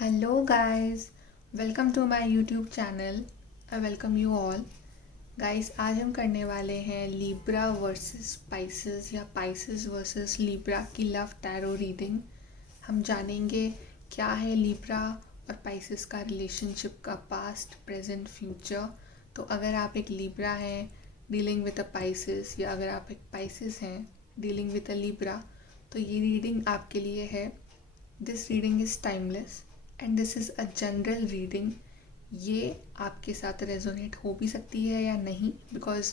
Hello guys, welcome to my YouTube channel. I welcome you all. Guys आज हम करने वाले हैं लिब्रा वर्सेस पाइसेस या पाइसेस वर्सेस लिब्रा की लव टैरो रीडिंग। हम जानेंगे क्या है लिब्रा और पाइसेस का रिलेशनशिप का पास्ट प्रेजेंट फ्यूचर। तो अगर आप एक लिब्रा हैं डीलिंग विद अ पाइसेस या अगर आप एक पाइसेस हैं डीलिंग विद अ लिब्रा तो ये रीडिंग आपके लिए है। This reading is timeless and this is a general reading. ये आपके साथ रेजोनेट हो भी सकती है या नहीं, because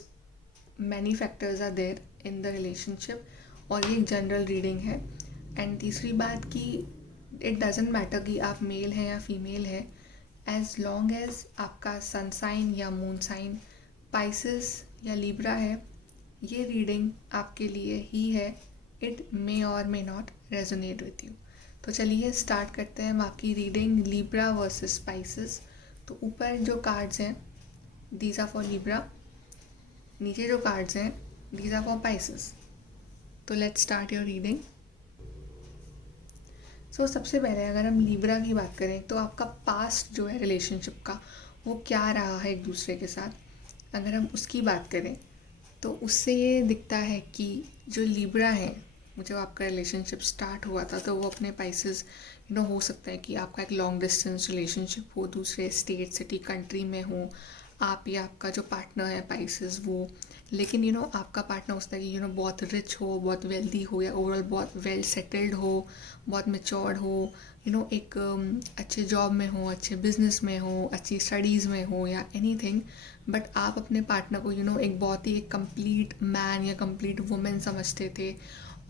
many factors are there in the relationship और ये एक जनरल रीडिंग है। एंड तीसरी बात कि इट डजेंट मैटर कि आप मेल हैं या फीमेल है, एज लॉन्ग एज आपका सन साइन या मून साइन पाइसेस या लिब्रा है, ये रीडिंग आपके लिए ही है। इट मे और may not resonate with you. तो चलिए स्टार्ट करते हैं हम आपकी रीडिंग लिब्रा वर्सेस स्पाइसेस। तो ऊपर जो कार्ड्स हैं दीज आर फॉर लिब्रा, नीचे जो कार्ड्स हैं दीज आर फॉर पाइसेस। तो लेट्स स्टार्ट योर रीडिंग। सो सबसे पहले अगर हम लिब्रा की बात करें तो आपका पास्ट जो है रिलेशनशिप का वो क्या रहा है एक दूसरे के साथ, अगर हम उसकी बात करें तो उससे ये दिखता है कि जो लिब्रा है जब आपका रिलेशनशिप स्टार्ट हुआ था तो वो अपने पाइसेस हो सकता है कि आपका एक लॉन्ग डिस्टेंस रिलेशनशिप हो, दूसरे स्टेट सिटी कंट्री में हो आप या आपका जो पार्टनर है पाइसेस वो, लेकिन आपका पार्टनर हो सकता है कि बहुत रिच हो, बहुत वेल्दी हो या ओवरऑल बहुत वेल सेटल्ड हो, बहुत मेच्योर्ड हो, एक अच्छे जॉब में हो, अच्छे बिजनेस में हो, अच्छी स्टडीज़ में हो या एनीथिंग। बट आप अपने पार्टनर को एक बहुत ही एक कंप्लीट मैन या कंप्लीट वुमेन समझते थे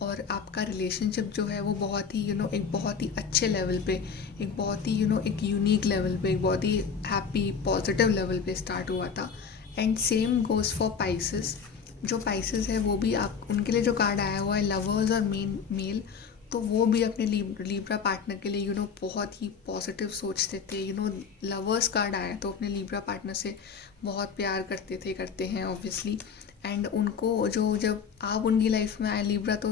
और आपका रिलेशनशिप जो है वो बहुत ही एक बहुत ही अच्छे लेवल पे, एक बहुत ही एक यूनिक लेवल पे, एक बहुत ही हैप्पी पॉजिटिव लेवल पे स्टार्ट हुआ था। And same goes for Pisces. जो पाइसेस है वो भी आप उनके लिए जो कार्ड आया हुआ है लवर्स और मेल, तो वो भी अपने लिब्रा पार्टनर के लिए बहुत ही पॉजिटिव सोचते थे। लवर्स कार्ड आया तो अपने लिब्रा पार्टनर से बहुत प्यार करते हैं ऑब्वियसली। एंड उनको जो जब आप उनकी लाइफ में आए लिब्रा तो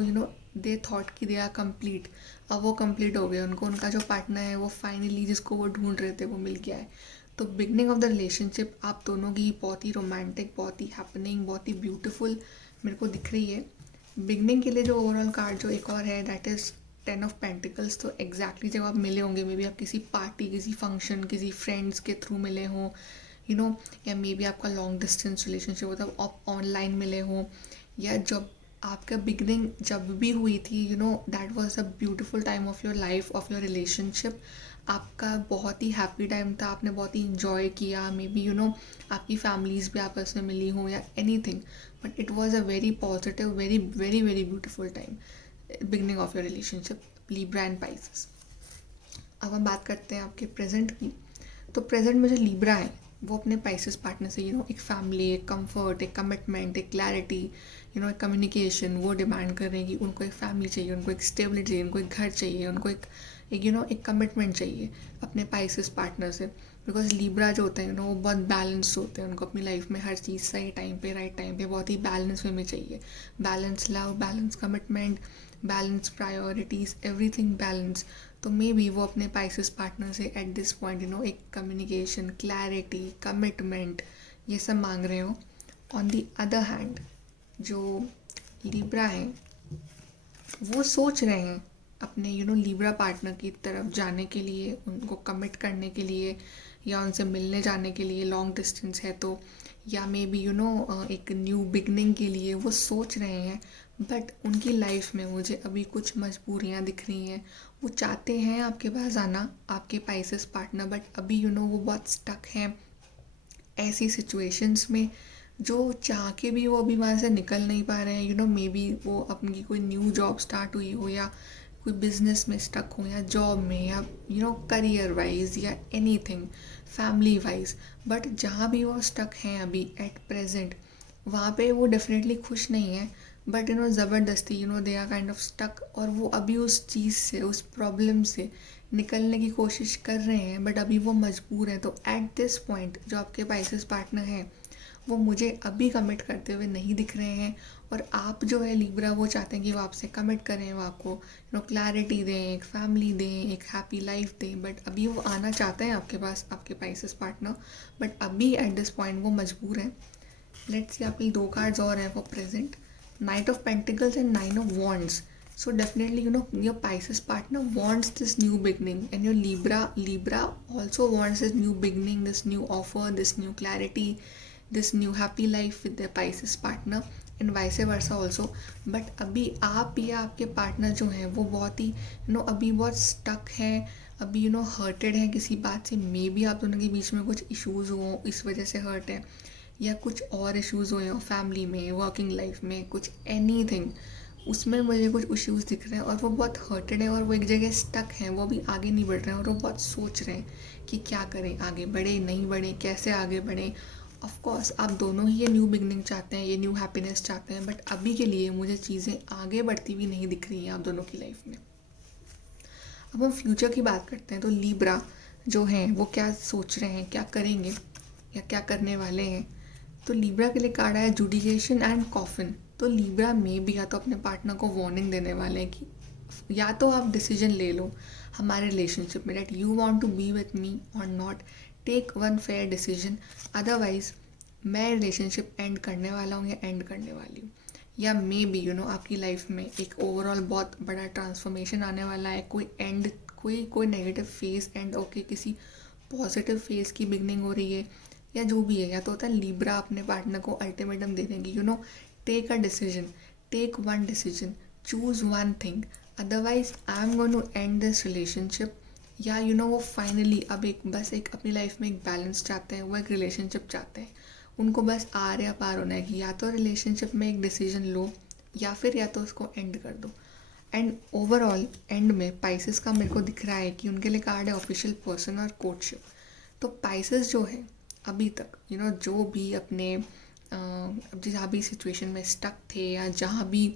दे थॉट कि दे आर कंप्लीट। अब वो कंप्लीट हो गए, उनको उनका जो पार्टनर है वो फाइनली जिसको वो ढूंढ रहे थे वो मिल गया है। तो बिगनिंग ऑफ द रिलेशनशिप आप दोनों की बहुत ही रोमांटिक, बहुत ही हैपनिंग, बहुत ही ब्यूटीफुल मेरे को दिख रही है। बिगनिंग के लिए जो ओवरऑल कार्ड जो एक और है दैट इज़ 10 ऑफ पेंटिकल्स। तो एग्जैक्टली जब आप मिले होंगे मे बी आप किसी पार्टी, किसी फंक्शन, किसी फ्रेंड्स के थ्रू मिले हों, या मे बी आपका लॉन्ग डिस्टेंस रिलेशनशिप हो तब आप ऑनलाइन मिले हों, या जब आपका बिगनिंग जब भी हुई थी that was a beautiful time of your life, of your relationship. आपका बहुत ही हैप्पी टाइम था, आपने बहुत ही इंजॉय किया, मे बी आपकी फैमिलीज़ भी आपस में मिली हों या anything, but it was a very positive, very very very beautiful time beginning of your relationship Libra and Pisces. अब हम बात करते हैं आपके प्रेजेंट की। तो प्रेजेंट में जो लिब्रा है वो अपने पाइसेस पार्टनर से एक फैमिली, एक कंफर्ट, एक कमिटमेंट, एक क्लैरिटी, एक कम्युनिकेशन वो डिमांड कर रहे हैं कि उनको एक फैमिली चाहिए, उनको एक स्टेबिलिटी चाहिए, उनको एक घर चाहिए, उनको एक कमिटमेंट चाहिए अपने पाइसेस पार्टनर से। बिकॉज लिब्रा जो होते हैं वो बहुत बैलेंस्ड होते हैं, उनको अपनी लाइफ में हर चीज़ सही टाइम पे राइट टाइम पे बहुत ही बैलेंस वे में चाहिए। Balance love, balance commitment, balance priorities, everything balance. तो मे बी वो अपने पाइसेस पार्टनर से एट दिस पॉइंट एक कम्युनिकेशन, क्लैरिटी, कमिटमेंट ये सब मांग रहे हो। ऑन दी अदर हैंड जो लिब्रा है वो सोच रहे हैं अपने लिब्रा पार्टनर की तरफ जाने के लिए, उनको कमिट करने के लिए या उनसे मिलने जाने के लिए, लॉन्ग डिस्टेंस है तो, या मे बी एक न्यू बिगनिंग के लिए वो सोच रहे हैं। बट उनकी लाइफ में मुझे अभी कुछ मजबूरियाँ दिख रही हैं। वो चाहते हैं आपके पास आना, आपके पाइसेस पार्टनर, बट अभी वो बहुत स्टक हैं ऐसी सिचुएशंस में जो चाह के भी वो अभी वहाँ से निकल नहीं पा रहे हैं। मे बी वो अपनी कोई न्यू जॉब स्टार्ट हुई हो या कोई बिजनेस में स्टक हो या जॉब में या करियर वाइज या एनीथिंग फैमिली वाइज, बट जहाँ भी वो स्टक हैं अभी एट प्रेजेंट वहाँ पे वो डेफिनेटली खुश नहीं है। बट ज़बरदस्ती they are kind of stuck और वो अभी उस चीज़ से, उस प्रॉब्लम से निकलने की कोशिश कर रहे हैं, बट अभी वो मजबूर हैं। तो एट दिस पॉइंट जो आपके पाइसेस पार्टनर हैं वो मुझे अभी कमिट करते हुए नहीं दिख रहे हैं और आप जो है लिब्रा वो चाहते हैं कि वो आपसे कमिट करें, वो आपको क्लैरिटी दें, एक फैमिली दें, एक हैप्पी लाइफ दें, बट अभी वो आना चाहते हैं आपके पास, आपके पाइसेस पार्टनर, बट अभी एट दिस पॉइंट वो मजबूर हैं। लेट्स सी आपकी 2 कार्ड्स और हैं for present, night of pentacles and 9 of wands. So definitely, your Pisces partner wants this new beginning, and your Libra also wants this new beginning, this new offer, this new clarity, this new happy life with their Pisces partner, and vice versa also. But अभी आप या आपके partner जो हैं वो बहुत ही अभी बहुत स्टक हैं, अभी हर्टेड हैं किसी बात से. मे बी आप दोनों के बीच में कुछ इश्यूज़ हो, इस वजह से हर्ट है, या कुछ और इश्यूज़ हुए हो फैमिली में, वर्किंग लाइफ में, कुछ एनीथिंग, उसमें मुझे कुछ इश्यूज़ दिख रहे हैं और वो बहुत हर्टेड है और वो एक जगह स्टक हैं, वो भी आगे नहीं बढ़ रहे हैं और वो बहुत सोच रहे हैं कि क्या करें, आगे बढ़े नहीं बढ़े, कैसे आगे बढ़ें. ऑफ कोर्स आप दोनों ही ये न्यू बिगनिंग चाहते हैं, ये न्यू हैप्पीनेस चाहते हैं, बट अभी के लिए मुझे चीज़ें आगे बढ़ती हुई नहीं दिख रही हैं आप दोनों की लाइफ में. अब हम फ्यूचर की बात करते हैं. तो लीब्रा जो हैं वो क्या सोच रहे हैं, क्या करेंगे या क्या करने वाले हैं. तो लीब्रा के लिए कार्ड आया जुडिकेशन एंड कॉफिन. तो लीब्रा में भी या तो अपने पार्टनर को वार्निंग देने वाले हैं कि या तो आप डिसीजन ले लो हमारे रिलेशनशिप में, that you want to be with me और not, take one fair decision, otherwise मैं रिलेशनशिप एंड करने वाला हूँ या एंड करने वाली हूँ. या मे बी आपकी लाइफ में एक ओवरऑल बहुत बड़ा ट्रांसफॉर्मेशन आने वाला है, कोई एंड, कोई नेगेटिव फेज एंड ओके किसी पॉजिटिव फेज की बिगनिंग हो रही है, या जो भी है. या तो होता है लीब्रा अपने पार्टनर को अल्टीमेटम दे देंगे, take a decision, take one decision, choose one thing, otherwise I'm going to end this relationship. या वो फाइनली अब एक अपनी लाइफ में एक बैलेंस चाहते हैं, वो एक रिलेशनशिप चाहते हैं. उनको बस आर या पार होना है कि या तो रिलेशनशिप में एक डिसीजन लो या फिर या तो उसको एंड कर दो. एंड ओवरऑल एंड में पाइसेस का मेरे को दिख रहा है कि उनके लिए कार्ड है ऑफिशियल पर्सन और कोर्टशिप. तो पाइसेस जो है अभी तक जो भी अपने जहाँ भी सिचुएशन में स्टक थे या जहाँ भी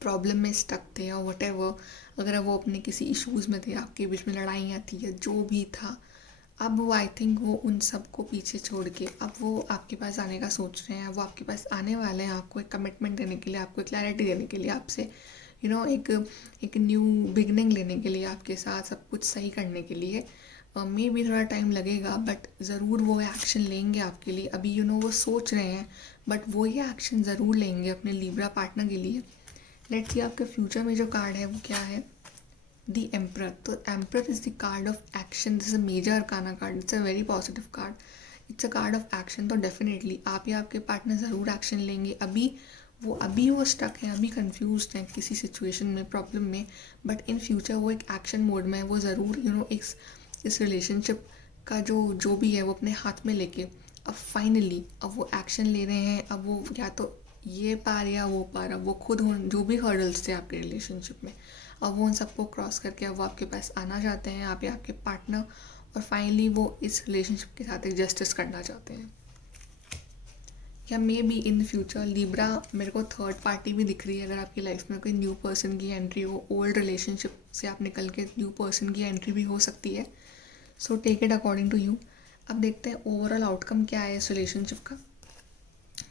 प्रॉब्लम में स्टक थे या व्हाटएवर, अगर वो अपने किसी इश्यूज़ में थे, आपके बीच में लड़ाइयाँ थी या जो भी था, अब वो आई थिंक वो उन सब को पीछे छोड़ के अब वो आपके पास आने का सोच रहे हैं. वो आपके पास आने वाले हैं आपको एक कमिटमेंट देने के लिए, आपको एक क्लैरिटी देने के लिए, आपसे एक न्यू बिगनिंग लेने के लिए, आपके साथ सब कुछ सही करने के लिए. मे भी थोड़ा टाइम लगेगा बट ज़रूर वो एक्शन लेंगे आपके लिए. अभी वो सोच रहे हैं बट वो ये एक्शन ज़रूर लेंगे अपने लीब्रा पार्टनर के लिए. लेट्स सी आपके फ्यूचर में जो कार्ड है वो क्या है, द एम्परर. तो emperor is the card of action. This is a major arcana card. It's a very positive card. It's a card of action. तो डेफिनेटली आप या आपके पार्टनर ज़रूर एक्शन लेंगे. अभी वो स्टक हैं, अभी कंफ्यूज हैं किसी सिचुएशन में, प्रॉब्लम में, बट इन फ्यूचर वो एक एक्शन मोड में है. वो ज़रूर इस रिलेशनशिप का जो भी है वो अपने हाथ में लेके अब फाइनली अब वो एक्शन ले रहे हैं. अब वो या तो ये पार या वो पार, अब वो खुद जो भी हर्डल्स थे आपके रिलेशनशिप में, अब वो उन सबको क्रॉस करके अब वो आपके पास आना चाहते हैं, आप या आपके पार्टनर, और फाइनली वो इस रिलेशनशिप के साथ एक जस्टिस करना चाहते हैं. या may be in future Libra मेरे को थर्ड पार्टी भी दिख रही है. अगर आपकी लाइफ में कोई न्यू पर्सन की एंट्री हो, ओल्ड रिलेशनशिप से आप निकल के न्यू पर्सन की एंट्री भी हो सकती है. So take it according to you. अब देखते हैं ओवरऑल आउटकम क्या है इस रिलेशनशिप का.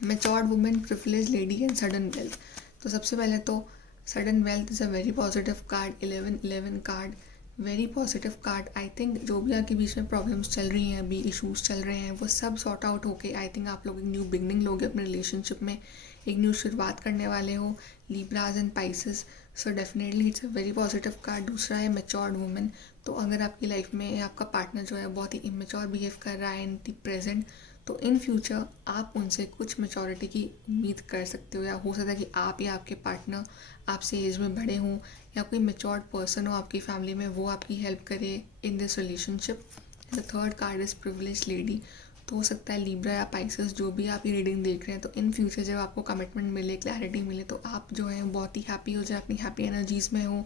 Matured women, privilege lady and sudden wealth. तो सबसे पहले तो sudden wealth is a very positive card. 11 card, very positive card. I think जो भी आपके बीच में प्रॉब्लम्स चल रही हैं, अभी इश्यूज चल रहे हैं, वो सब सॉर्ट आउट होके आई थिंक आप लोग एक न्यू बिगनिंग लोगे अपने रिलेशनशिप में, एक न्यू शुरुआत करने वाले हो, Libras and Pisces. So definitely it's a very positive card. दूसरा है मैच्योर्ड वुमेन. तो अगर आपकी लाइफ में आपका पार्टनर जो है बहुत ही इमेच्योर बिहेव कर रहा है इन द प्रेजेंट, तो इन फ्यूचर आप उनसे कुछ मैच्योरिटी की उम्मीद कर सकते हो. या हो सकता है कि आप या आपके पार्टनर आपसे एज में बड़े हों, या कोई मैच्योर्ड पर्सन हो आपकी फैमिली में, वो आपकी हेल्प करे in this relationship. The third card is privilege lady. तो हो सकता है लीब्रा या पाइसेस जो भी आप ये रीडिंग देख रहे हैं, तो इन फ्यूचर जब आपको कमिटमेंट मिले, क्लैरिटी मिले, तो आप जो है बहुत ही हैप्पी हो जाए, अपनी हैप्पी एनर्जीज़ में हो.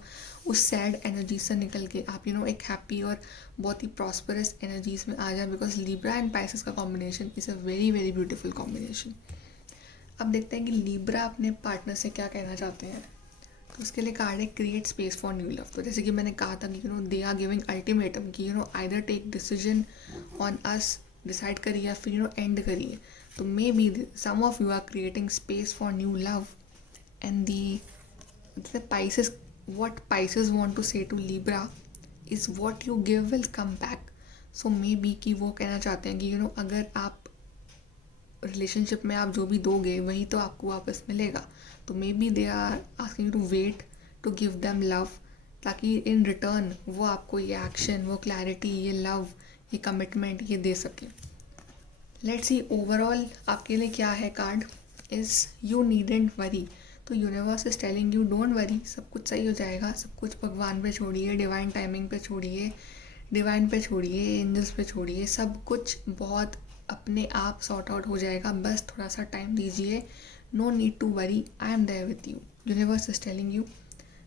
उस सैड एनर्जीज से निकल के आप एक हैप्पी और बहुत ही प्रॉस्परस एनर्जीज़ में आ जाए, बिकॉज लीब्रा एंड पाइसेस का combination is a very very beautiful combination. अब देखते हैं कि लीब्रा अपने पार्टनर से क्या कहना चाहते हैं. तो उसके लिए कार्ड है create space for new love. तो जैसे कि मैंने कहा था कि दे आर गिविंग अल्टीमेटम कि either take decision on us, decide करिए या फिर एंड करिए. तो maybe some of you are creating space for new love and the Pisces, what Pisces want to say to Libra is what you give will come back. So maybe कि वो कहना चाहते हैं कि अगर आप रिलेशनशिप में आप जो भी दोगे वही तो आपको वापस मिलेगा. तो maybe they are asking to wait to give them love, ताकि इन रिटर्न वो आपको ये एक्शन, वो क्लैरिटी, ये लव, ये कमिटमेंट ये दे सके. लेट्स सी ओवरऑल आपके लिए क्या है card. Is you needn't worry. तो universe is telling you don't worry, सब कुछ सही हो जाएगा. सब कुछ भगवान पे छोड़िए, डिवाइन टाइमिंग पे छोड़िए, डिवाइन पे छोड़िए, एंजल्स पे छोड़िए. सब कुछ बहुत अपने आप सॉर्ट आउट हो जाएगा. बस थोड़ा सा टाइम दीजिए. No need to worry, I am there with you. Universe is telling you.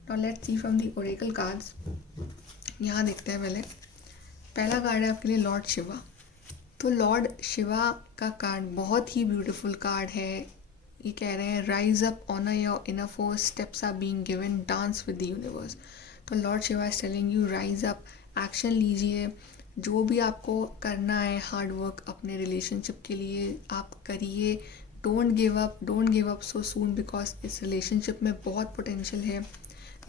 Now let's see from the oracle cards. यहाँ देखते हैं पहले. पहला कार्ड है आपके लिए लॉर्ड शिवा. तो लॉर्ड शिवा का कार्ड बहुत ही ब्यूटीफुल कार्ड है. ये कह रहे हैं rise up, honour your inner force, steps are being given, dance with the universe. तो lord Shiva is telling you rise up, action लीजिए. जो भी आपको करना है हार्ड वर्क अपने रिलेशनशिप के लिए आप करिए. Don't give up so soon, because इस रिलेशनशिप में बहुत पोटेंशियल है.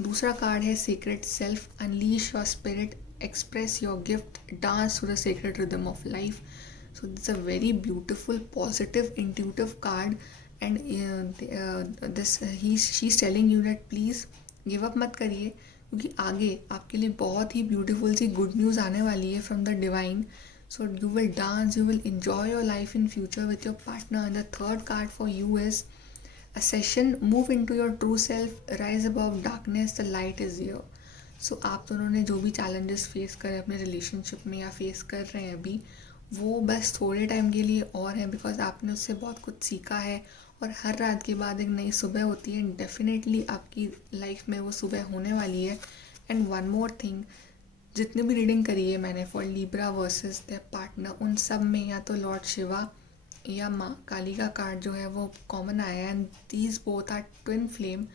दूसरा कार्ड है secret self. Unleash your spirit, express your gift, dance to the sacred rhythm of life. So this is a very beautiful, positive, intuitive card, and she's telling you that please give up मत करिए, क्योंकि आगे आपके लिए बहुत ही beautiful सी good news आने वाली है from the divine. So you will dance, you will enjoy your life in future with your partner. And the third card for you is ascension, move into your true self, rise above darkness, the light is here. सो आप दोनों ने जो भी challenges face करे अपने relationship में या face कर रहे हैं अभी, वो बस थोड़े टाइम के लिए और हैं, बिकॉज आपने उससे बहुत कुछ सीखा है. और हर रात के बाद एक नई सुबह होती है. डेफिनेटली आपकी लाइफ में वो सुबह होने वाली है. एंड वन मोर थिंग, जितनी भी रीडिंग करी है मैंने for Libra versus there partner, उन सब में या तो लॉर्ड शिवा या माँ काली का कार्ड जो है वो कॉमन आया है. And these both are twin flame.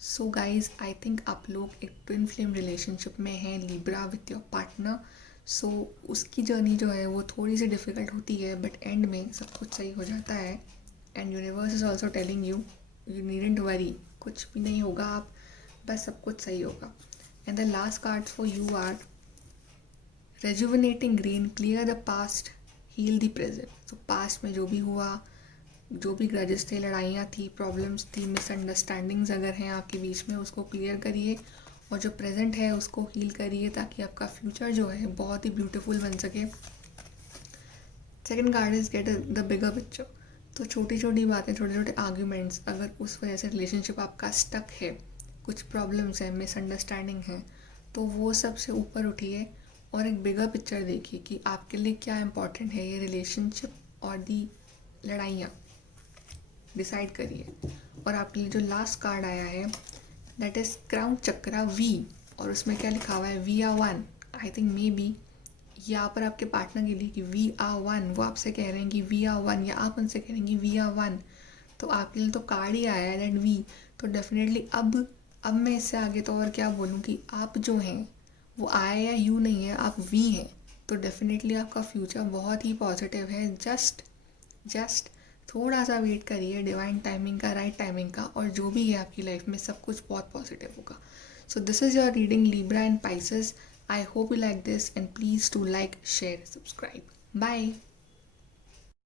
So guys I think आप लोग एक ट्विन फ्लेम रिलेशनशिप में हैं Libra with your partner. So उसकी जर्नी जो है वो थोड़ी सी डिफ़िकल्ट होती है, बट एंड में सब कुछ सही हो जाता है. And universe is also telling you you needn't worry, कुछ भी नहीं होगा, आप बस सब कुछ सही होगा. And the last cards for you are rejuvenating green, clear the past, heal the present. तो पास्ट में जो भी हुआ, जो भी ग्रजेस थे, लड़ाइयाँ थी, प्रॉब्लम्स थी, मिसअंडरस्टैंडिंग्स अगर हैं आपके बीच में, उसको क्लियर करिए. और जो प्रेजेंट है उसको हील करिए, ताकि आपका फ्यूचर जो है बहुत ही ब्यूटीफुल बन सके. Second card is get the bigger picture. तो छोटी छोटी बातें, छोटे छोटे आर्ग्यूमेंट्स, अगर उस वजह से रिलेशनशिप आपका स्टक है, कुछ प्रॉब्लम्स हैं, मिसअंडरस्टैंडिंग है, तो वो सब से ऊपर उठिए और एक बिगर पिक्चर देखिए कि आपके लिए क्या इम्पोर्टेंट है, ये रिलेशनशिप और दी लड़ाइयाँ डिसाइड करिए. और आपके लिए जो लास्ट कार्ड आया है that is crown chakra we, और उसमें क्या लिखा हुआ है we are one. I think maybe यहाँ पर आपके पार्टनर के लिए कि वी आर वन, वो आपसे कह रहे हैं कि वी आर वन, या आप उनसे कह रहे हैं कि वी आर वन. तो आपके लिए तो कार्ड ही आया है दैट वी. तो डेफिनेटली अब मैं इससे आगे तो और क्या बोलूँ कि आप जो हैं वो आए या यू नहीं है, आप वी हैं. तो डेफिनेटली आपका फ्यूचर बहुत ही पॉजिटिव है. जस्ट थोड़ा सा वेट करिए डिवाइन टाइमिंग का, राइट टाइमिंग का, और जो भी है आपकी लाइफ में सब कुछ बहुत पॉजिटिव होगा. So this is your reading Libra and Pisces. I hope you like this, and please to like, share, subscribe. Bye.